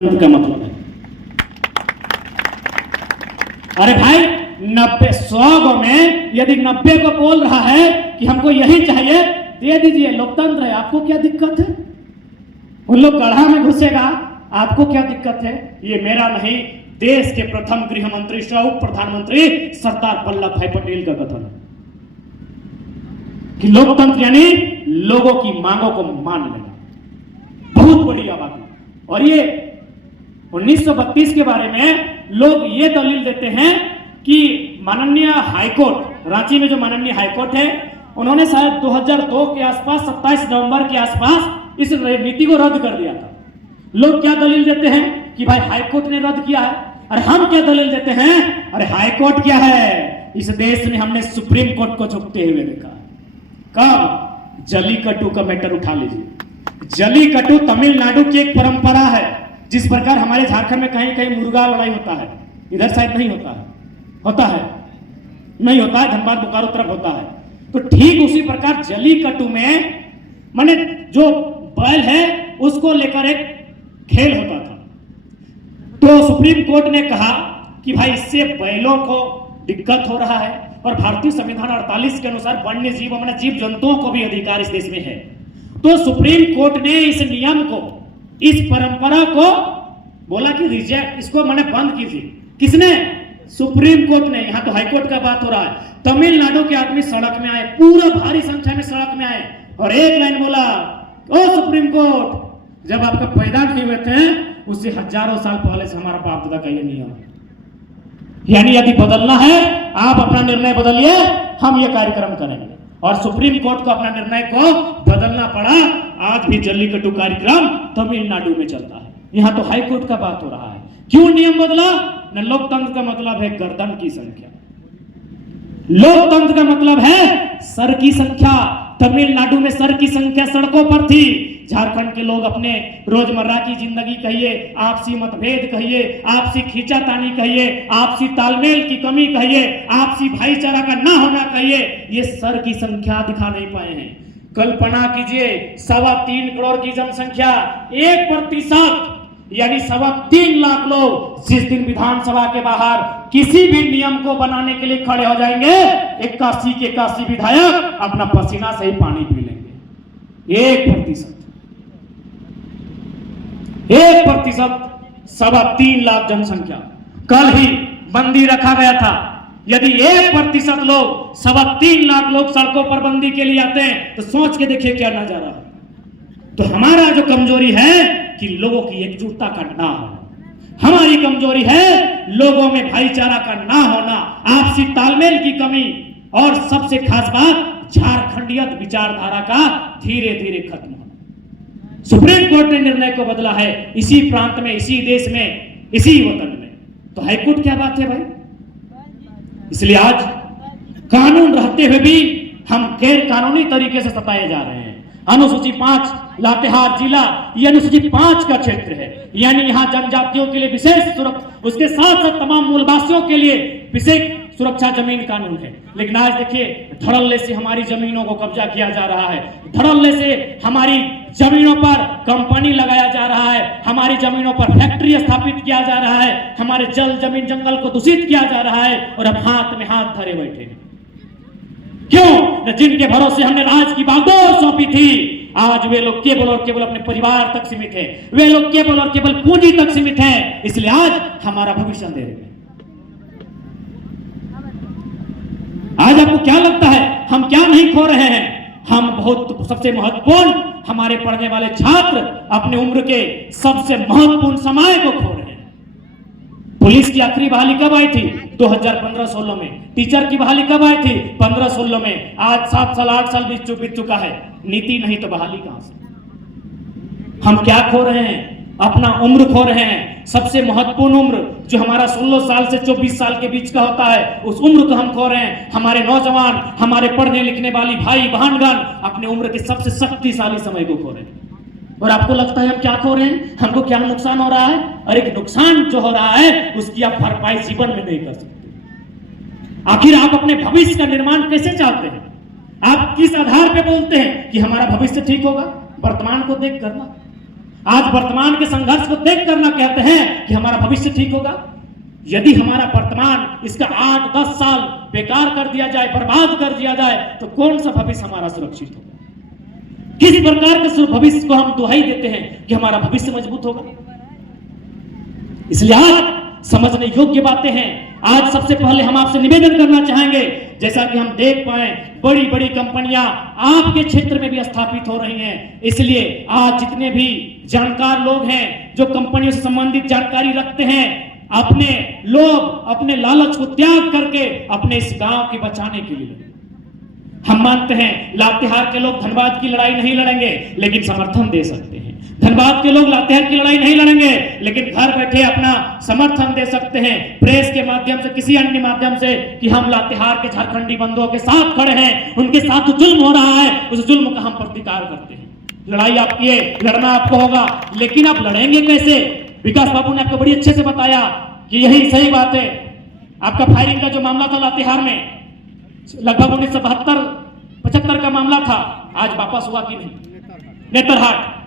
का मतलब है। अरे भाई 100 में यदि 90 को बोल रहा है कि हमको यही चाहिए, दे दीजिए, लोकतंत्र है, आपको क्या दिक्कत है? उन लोग गढ़ा में घुसेगा, आपको क्या दिक्कत है? ये मेरा नहीं, देश के प्रथम गृह मंत्री सह उप प्रधानमंत्री सरदार वल्लभ भाई पटेल का कथन है कि लोकतंत्र यानी लोगों की मांगों को मान लेना। बहुत बड़ी आबादी। और ये 1932 के बारे में लोग ये दलील देते हैं कि माननीय हाईकोर्ट, रांची में जो माननीय हाईकोर्ट है, उन्होंने शायद 2002 के आसपास 27 नवंबर के आसपास इस नीति को रद्द कर दिया था। लोग क्या दलील देते हैं कि भाई हाईकोर्ट ने रद्द किया है। अरे हम क्या दलील देते हैं? अरे हाईकोर्ट क्या है, इस देश में हमने सुप्रीम कोर्ट को झुकते हुए देखा। कब? जलीकट्टू का मैटर उठा लीजिए। जलीकट्टू तमिलनाडु की एक परंपरा है। जिस प्रकार हमारे झारखंड में कहीं कहीं मुर्गा लड़ाई होता है, इधर शायद नहीं होता है। होता है? नहीं होता है, धनबाद बोकारो तरफ होता है। तो ठीक उसी प्रकार जलीकट्टू में माने जो बैल है उसको लेकर एक खेल होता था। तो सुप्रीम कोर्ट ने कहा कि भाई इससे बैलों को दिक्कत हो रहा है और भारतीय संविधान 48 के अनुसार वन्य जीव माने जीव जंतुओं को भी अधिकार इस देश में है। तो सुप्रीम कोर्ट ने इस नियम को, इस परंपरा को बोला कि रिजेक्ट, इसको मैंने बंद कीजिए। किसने? सुप्रीम कोर्ट ने। यहां तो हाईकोर्ट का बात हो रहा है। तमिलनाडु के आदमी सड़क में आए, पूरा भारी संख्या में सड़क में आए और एक लाइन बोला, ओ सुप्रीम कोर्ट, जब आपका पैदा किए हुए थे उससे हजारों साल पहले से हमारा बाप दादा का ये नियम है, यानी यदि बदलना है आप अपना निर्णय बदलिए, हम ये कार्यक्रम करेंगे। और सुप्रीम कोर्ट को अपना निर्णय को बदलना पड़ा। आज भी जल्लीकट्टू कार्यक्रम तमिलनाडु में चलता है। यहां तो हाई कोर्ट का बात हो रहा है। क्यों नियम बदला? न लोकतंत्र का मतलब है गर्दन की संख्या, लोकतंत्र का मतलब है सर की संख्या। तमिलनाडु में सर की संख्या सड़कों पर थी। झारखंड के लोग अपने रोजमर्रा की जिंदगी कहिए, आपसी मतभेद कहिए, आपसी खींचातानी कहिए, आपसी तालमेल की कमी कहिए, आपसी भाईचारा का ना होना कहिए, ये सर की संख्या दिखा नहीं पाए हैं। कल्पना कीजिए, 3.25 करोड़ की जनसंख्या, 1% यानी 3.25 लाख लोग जिस दिन विधानसभा के बाहर किसी भी नियम को बनाने के लिए खड़े हो जाएंगे, 81 के 81 विधायक अपना पसीना से ही पानी पी लेंगे। 1%, 3.25 लाख जनसंख्या। कल ही बंदी रखा गया था। यदि 1% लोग, 3.25 लाख लोग सड़कों पर बंदी के लिए आते हैं तो सोच के देखिए क्या नजारा है। तो हमारा जो कमजोरी है कि लोगों की एकजुटता का ना होना, हमारी कमजोरी है लोगों में भाईचारा का ना होना, आपसी तालमेल की कमी, और सबसे खास बात झारखंडियत विचारधारा का धीरे धीरे खत्म होना। सुप्रीम कोर्ट ने निर्णय को बदला है इसी प्रांत में, इसी देश में, इसी वतन में। तो हाईकोर्ट क्या बात है भाई? इसलिए आज कानून रहते हुए भी हम गैर कानूनी तरीके से सताए जा रहे हैं। अनुसूची 5 लातेहार जिला ये अनुसूची 5 का क्षेत्र है, यानी यहाँ जनजातियों के लिए विशेष सुरक्षा, उसके साथ साथ तमाम मूलवासियों के लिए विशेष सुरक्षा जमीन कानून है। लेकिन आज देखिए, धड़ल्ले से हमारी जमीनों को कब्जा किया जा रहा है, धड़ल्ले से हमारी जमीनों पर कंपनी लगाया जा रहा है, हमारी जमीनों पर फैक्ट्री स्थापित किया जा रहा है, हमारे जल जमीन जंगल को दूषित किया जा रहा है, और अब हाथ में हाथ धरे बैठे हैं। क्यों? जिनके भरोसे हमने राज की बागडोर सौंपी थी, आज वे लोग केवल और केवल अपने परिवार तक सीमित हैं, वे लोग केवल और केवल पूंजी तक सीमित हैं। इसलिए आज हमारा भविष्य अंधेरे में। आज आपको क्या लगता है हम क्या नहीं खो रहे हैं? हम बहुत, सबसे महत्वपूर्ण, हमारे पढ़ने वाले छात्र अपने उम्र के सबसे महत्वपूर्ण समय को खो रहे हैं। पुलिस की आखिरी बहाली कब आई थी? 2015-16 में। टीचर की बहाली कब आई थी? 15-16 में। आज 7 साल 8 साल बीत चुका है। नीति नहीं तो बहाली कहां से? हम क्या खो रहे हैं? अपना उम्र खो रहे हैं। सबसे महत्वपूर्ण उम्र जो हमारा 16 साल से 24 साल के बीच का होता है, उस उम्र को हम खो रहे हैं। हमारे नौजवान, हमारे पढ़ने लिखने वाली भाई बहनगण अपने उम्र के सबसे शक्तिशाली समय को खो रहे हैं। और आपको लगता है हम क्या खो रहे हैं? हमको क्या नुकसान हो रहा है? अरे नुकसान जो हो रहा है उसकी आप भरपाई जीवन में नहीं कर सकते। आखिर आप अपने भविष्य का निर्माण कैसे चाहते हैं? आप किस आधार पे बोलते हैं कि हमारा भविष्य ठीक होगा? वर्तमान को देख कर ना। आज वर्तमान के संघर्ष को देख कर ना कहते हैं कि हमारा भविष्य ठीक होगा। यदि हमारा वर्तमान इसका 8-10 साल बेकार कर दिया जाए, बर्बाद कर दिया जाए, तो कौन सा भविष्य हमारा सुरक्षित होगा? किस प्रकार के भविष्य को हम दुहाई देते हैं कि हमारा भविष्य मजबूत होगा? इसलिए आज समझने योग्य बातें हैं। आज सबसे पहले हम आपसे निवेदन करना चाहेंगे, जैसा कि हम देख पाए बड़ी बड़ी कंपनियां आपके क्षेत्र में भी स्थापित हो रही हैं। इसलिए आज जितने भी जानकार लोग हैं जो कंपनियों से संबंधित जानकारी रखते हैं, अपने लोग अपने लालच को त्याग करके अपने इस गांव के बचाने के लिए लगे। हम मानते हैं लातेहार के लोग धनबाद की लड़ाई नहीं लड़ेंगे, लेकिन समर्थन दे सकते हैं। धनबाद के लोग लातेहार की लड़ाई नहीं लड़ेंगे, लेकिन घर बैठे अपना समर्थन दे सकते हैं प्रेस के माध्यम से, किसी अन्य माध्यम से, कि हम लातेहार के झारखंडी बंधुओं के साथ खड़े हैं, उनके साथ जो जुल्म हो रहा है उस जुल्म का हम प्रतिकार करते हैं। लड़ाई आपकी है, लड़ना आपको होगा, लेकिन आप लड़ेंगे कैसे? विकास बाबू ने आपको बड़ी अच्छे से बताया कि यही सही बात है। आपका फायरिंग का जो मामला था लातेहार में, लगभग 1972-75 का मामला था, आज वापस हुआ कि नहीं?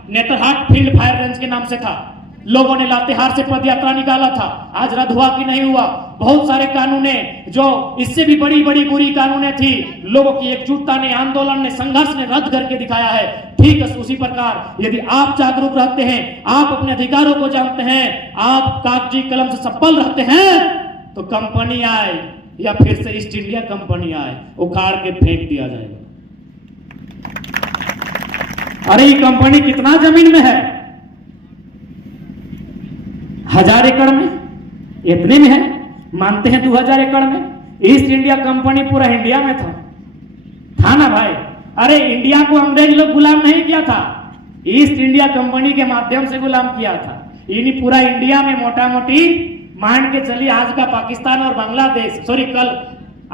नेतरहाट फील्ड फायर रेंज के नाम से था, लोगों ने लातेहार से पद यात्रा निकाला था, आज रद्द हुआ कि नहीं हुआ? बहुत सारे कानूनें जो इससे भी बड़ी बड़ी बुरी कानूनें थी, लोगों की एकजुटता ने, आंदोलन ने, संघर्ष ने रद्द करके दिखाया है। ठीक है, उसी प्रकार यदि आप जागरूक रहते हैं, आप अपने अधिकारों को जानते हैं, आप कागजी कलम से सफल रहते हैं, तो कंपनी आए या फिर से ईस्ट इंडिया कंपनी आए, उखाड़ के फेंक दिया जाएगा। अरे ये कंपनी कितना जमीन में है? 1000 एकड़ में, इतने में है, मानते हैं 2000 एकड़ में। ईस्ट इंडिया कंपनी पूरा इंडिया में था ना भाई? अरे इंडिया को अंग्रेज लोग गुलाम नहीं किया था, ईस्ट इंडिया कंपनी के माध्यम से गुलाम किया था। इन्हीं पूरा इंडिया में मोटा मोटी मान के चलिए आज का पाकिस्तान और बांग्लादेश, सॉरी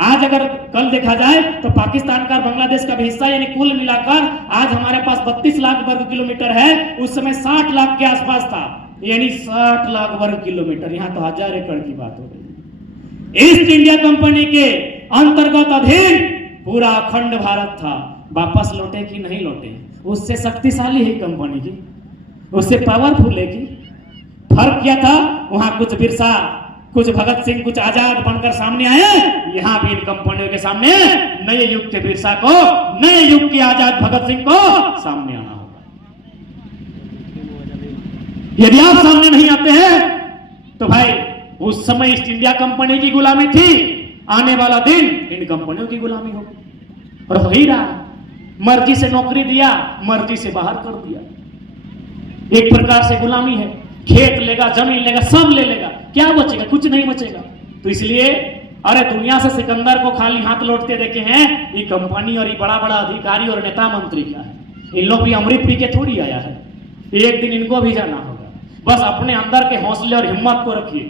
आज अगर कल देखा जाए तो पाकिस्तान का बांग्लादेश का भी हिस्सा, यानी कुल मिलाकर आज हमारे पास 32 लाख वर्ग किलोमीटर है। उस समय 60 लाख के आसपास था, यानी 60 लाख वर्ग किलोमीटर। यहाँ तो 1000 एकड़ की बात हो रही है। ईस्ट इंडिया कंपनी के अंतर्गत अधीन पूरा अखंड भारत था। वापस लौटे कि नहीं लौटे? उससे शक्तिशाली है कंपनी की, उससे पावरफुल है कि? फर्क क्या था? वहां कुछ बिरसा, कुछ भगत सिंह, कुछ आजाद बनकर सामने आए। यहां भी इन कंपनियों के सामने नए युग के बिरसा को, नए युग के आजाद भगत सिंह को सामने आना होगा। यदि आप सामने नहीं आते हैं तो भाई उस समय ईस्ट इंडिया कंपनी की गुलामी थी, आने वाला दिन इन कंपनियों की गुलामी होगी। और हो ही रहा, मर्जी से नौकरी दिया, मर्जी से बाहर कर दिया। एक प्रकार से गुलामी है। खेत लेगा, जमीन लेगा, सब ले लेगा, क्या बचेगा? कुछ नहीं बचेगा। तो इसलिए अरे दुनिया से सिकंदर को खाली हाथ लौटते देखे हैं, ये कंपनी और ये बड़ा बड़ा अधिकारी और नेता मंत्री क्या है? इन लोग भी अमृत पी के थोड़ी आया है, एक दिन इनको भी जाना होगा। बस अपने अंदर के हौसले और हिम्मत को रखिए,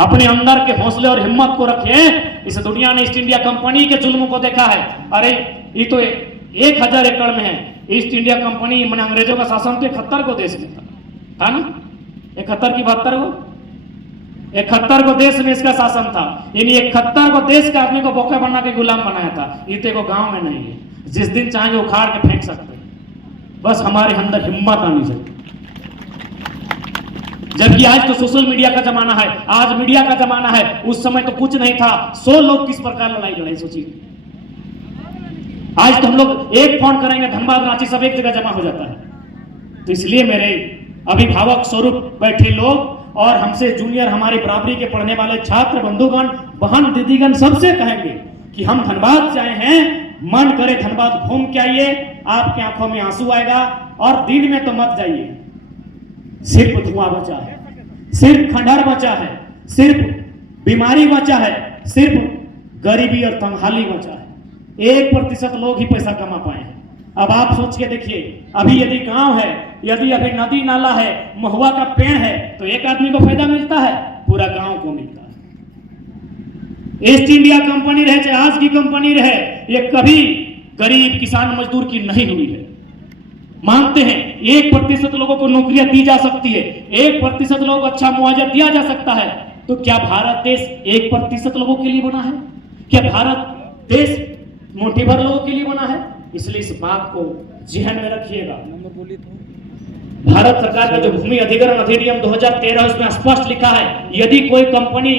अपने अंदर के हौसले और हिम्मत को रखिए। इस दुनिया ने ईस्ट इंडिया कंपनी के जुल्म को देखा है। अरे ये तो 1000 एकड़ में है। ईस्ट इंडिया कंपनी मैंने अंग्रेजों का शासन तो 71 को देश में था ना? 71 की 72 को, 71 को देश में इसका शासन था, यानी 71 को देश के आदमी को बोका बना के गुलाम बनाया था। इतने को गांव में नहीं है, जिस दिन चाहेंगे उखाड़ के फेंक सकते हैं। बस हमारे अंदर हिम्मत आनी चाहिए। जबकि आज तो सोशल मीडिया का जमाना है, आज मीडिया का जमाना है। उस समय तो कुछ नहीं था। 100 लोग किस प्रकार लड़ाई लड़े सोचिए। आज तो हम लोग एक फोन करेंगे, धनबाद रांची सब एक जगह जमा हो जाता है। तो इसलिए मेरे अभिभावक स्वरूप बैठे लोग और हमसे जूनियर, हमारे बराबरी के पढ़ने वाले छात्र बंधुगण, बहन दीदीगण, सबसे कहेंगे कि हम धनबाद जाए हैं, मन करे धनबाद घूम के आइए, आपकी आंखों में आंसू आएगा। और दिन में तो मत जाइए, सिर्फ धुआं बचा है, सिर्फ खंडहर बचा है, सिर्फ बीमारी बचा है, सिर्फ गरीबी और तंगहाली बचा है। 1% लोग ही पैसा कमा पाए हैं। अब आप सोच के देखिए, अभी यदि गांव है, यदि अभी नदी नाला है, महुआ का पेड़ है, तो एक आदमी को फायदा मिलता है, पूरा गांव को मिलता है। ईस्ट इंडिया कंपनी रहे चाहे आज की कंपनी रहे, ये कभी गरीब किसान मजदूर की नहीं हुई है। मानते हैं 1% लोगों को नौकरियां दी जा सकती है, 1% लोगों को अच्छा मुआवजा दिया जा सकता है। तो क्या भारत देश 1% लोगों के लिए बना है? क्या भारत देश मुट्ठी भर लोगों के लिए बना है? इसलिए इस बात को जहन में रखिएगा। भारत सरकार का जो भूमि अधिग्रहण अधिनियम 2013 उसमें स्पष्ट लिखा है, यदि कोई कंपनी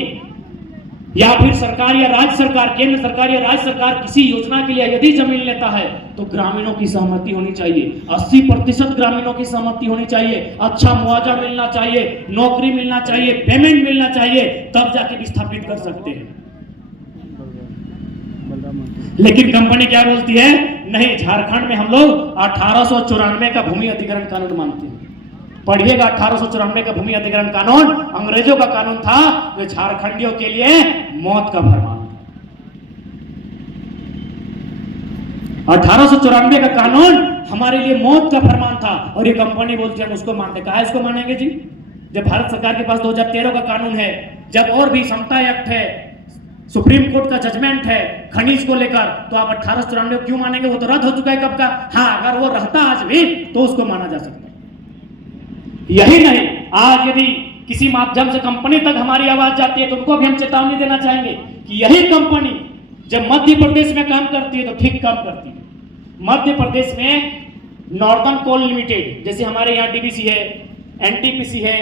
या फिर सरकार या राज्य सरकार, केंद्र सरकार या राज्य सरकार किसी योजना के लिए यदि जमीन लेता है तो ग्रामीणों की सहमति होनी चाहिए, 80% ग्रामीणों की सहमति होनी चाहिए, अच्छा मुआवजा मिलना चाहिए, नौकरी मिलना चाहिए, पेमेंट मिलना चाहिए, तब जाके विस्थापित कर सकते हैं। लेकिन कंपनी क्या बोलती है, नहीं, झारखंड में हम लोग 1894 का भूमि अधिग्रहण कानून मानते हैं। पढ़िएगा, 1894 का भूमि अधिग्रहण कानून अंग्रेजों का कानून था, जो झारखंडियों के लिए मौत का फरमान था। 1894 का कानून हमारे लिए मौत का फरमान था, और ये कंपनी बोलती है हम उसको मानते। कहा इसको मानेंगे जी? जब भारत सरकार के पास 2013 का कानून है, जब और भी समता एक्ट है, सुप्रीम कोर्ट का जजमेंट है खनिज को लेकर, तो आप 1894 क्यों मानेंगे? वो तो रद्द हो चुका है कब का। हाँ, अगर वो रहता आज भी तो उसको माना जा सकता। यही नहीं, आज यदि किसी माध्यम से कंपनी तक हमारी आवाज जाती है तो उनको भी हम चेतावनी देना चाहेंगे कि यही कंपनी जब मध्य प्रदेश में काम करती है तो ठीक काम करती है। मध्य प्रदेश में नॉर्दर्न कोल लिमिटेड, जैसे हमारे यहाँ डीवीसी है, एनटीपीसी है,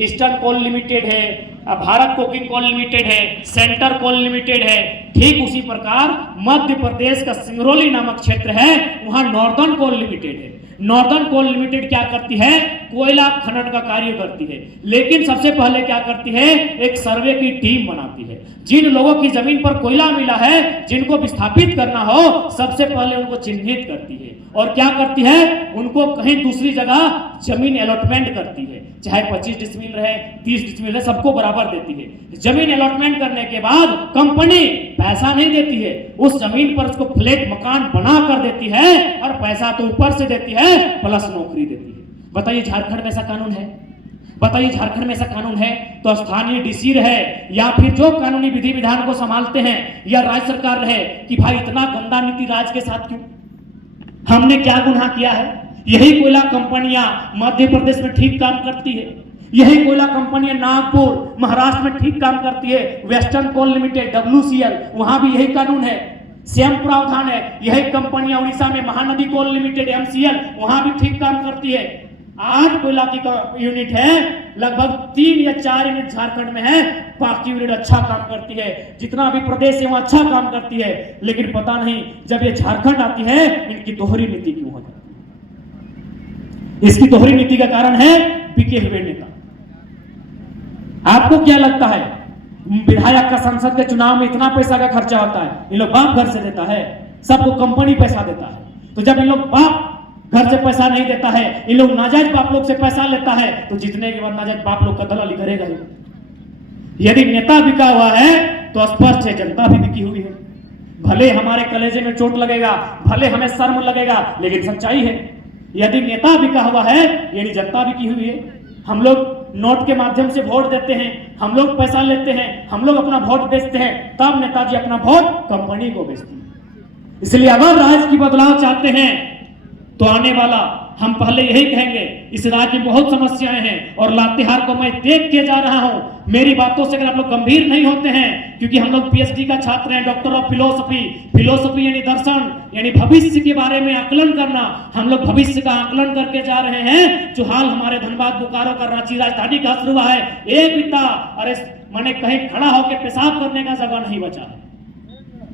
ईस्टर्न कोल लिमिटेड है, भारत कोकिंग कोल लिमिटेड है, सेंटर कोल लिमिटेड है, ठीक उसी प्रकार मध्य प्रदेश का सिंगरौली नामक क्षेत्र है, वहां नॉर्दर्न कोल लिमिटेड है। नॉर्दर्न कोल लिमिटेड क्या करती है? कोयला खनन का कार्य करती है, लेकिन सबसे पहले क्या करती है? एक सर्वे की टीम बनाती है। जिन लोगों की जमीन पर कोयला मिला है, जिनको विस्थापित करना हो, सबसे पहले उनको चिन्हित करती है, और क्या करती है? उनको कहीं दूसरी जगह जमीन अलॉटमेंट करती है, चाहे 25 डिसमिल रहे, 30 डिसमिल रहे, सबको बराबर देती है। जमीन अलॉटमेंट करने के बाद कंपनी पैसा नहीं देती है, उस जमीन पर उसको फ्लैट मकान बना कर देती है, और पैसा तो ऊपर से देती है प्लस नौकरी देती है। बताइए झारखंड में ऐसा कानून है? बताइए झारखंड में ऐसा कानून है? तो स्थानीय डीसी रहे या फिर जो कानूनी विधि विधान को संभालते हैं, या राज्य सरकार रहे, कि भाई इतना गंदा नीति राज्य के साथ क्यों? हमने क्या गुनाह किया है? यही कोयला कंपनियां मध्य प्रदेश में ठीक काम करती है, यही कोयला कंपनियां नागपुर महाराष्ट्र में ठीक काम करती है। वेस्टर्न कोल लिमिटेड WCL, वहां भी यही कानून है, सेम प्रावधान है। यही कंपनियां उड़ीसा में महानदी कोल लिमिटेड MCL, वहां भी ठीक काम करती है। 8 कोयला की यूनिट है, लगभग 3 या 4 यूनिट झारखंड में है, बाकी यूनिट अच्छा काम करती है। जितना भी प्रदेश है वहां अच्छा काम करती है, लेकिन पता नहीं जब ये झारखंड आती है इनकी दोहरी नीति क्यों हो जाती है। इसकी दोहरी नीति का कारण है बिके हुए नेता। आपको क्या लगता है, विधायक का संसद के चुनाव में इतना पैसा का खर्चा होता है, इन लोग बाप घर से देता है, सबको कंपनी पैसा देता है। तो जब इन लोग बाप घर से पैसा नहीं देता है, इन लोग नाजायज बाप लोग से पैसा लेता है, तो जीतने के बाद नाजायज बाप लोग का दलाली करेगा। यदि नेता बिका हुआ है तो स्पष्ट है जनता भी बिकी हुई है। भले हमारे कलेजे में चोट लगेगा, भले हमें शर्म लगेगा, लेकिन सच्चाई है। यदि नेता बिका हुआ है यानी जनता बिकी हुई है। हम लोग नोट के माध्यम से वोट देते हैं, हम लोग पैसा लेते हैं, हम लोग अपना वोट बेचते हैं, तब नेताजी अपना वोट कंपनी को बेचते हैं। इसलिए अगर राज्य की बदलाव चाहते हैं तो आने वाला हम पहले यही कहेंगे, इस राज्य में बहुत समस्याएं हैं, और लातेहार को मैं देख के जा रहा हूं। मेरी बातों से अगर आप लोग गंभीर नहीं होते हैं, क्योंकि हम लोग PhD का छात्र हैं, डॉक्टर ऑफ फिलोसफी, फिलोसफी यानी दर्शन, यानी भविष्य के बारे में आकलन करना। हम लोग भविष्य का आकलन करके जा रहे हैं। जो हाल हमारे धनबाद, बोकारो का, रांची राजधानी का असर हुआ है, एक बिता अरे मैंने कहीं खड़ा होकर पेशाब करने का जगह नहीं बचा है,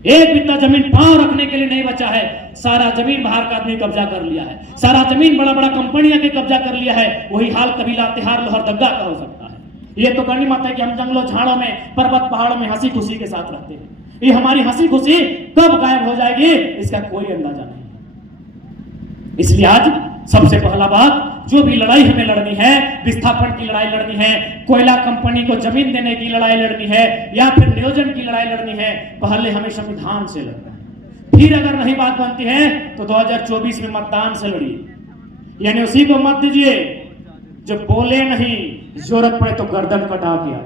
एक बित्ता जमीन पांव रखने के लिए नहीं बचा है। सारा जमीन बाहर का आदमी कब्जा कर लिया है, सारा जमीन बड़ा बड़ा कंपनियां के कब्जा कर लिया है। वही हाल कभी लातेहार, लोहरदगा का हो सकता है। ये तो गनी मत है कि हम जंगलों झाड़ों में, पर्वत पहाड़ों में हंसी खुशी के साथ रहते हैं। ये हमारी हंसी खुशी कब गायब हो जाएगी इसका कोई अंदाजा नहीं। इसलिए आज सबसे पहला बात, जो भी लड़ाई हमें लड़नी है, विस्थापन की लड़ाई लड़नी है, कोयला कंपनी को जमीन देने की लड़ाई लड़नी है, या फिर नियोजन की लड़ाई लड़नी है, पहले हमें संविधान से लड़ना है। फिर अगर नहीं बात बनती है तो 2024 में मतदान से लड़िए, यानी उसी को मत दीजिए जो बोले नहीं, जरूरत पड़े तो गर्दन कटा दिया।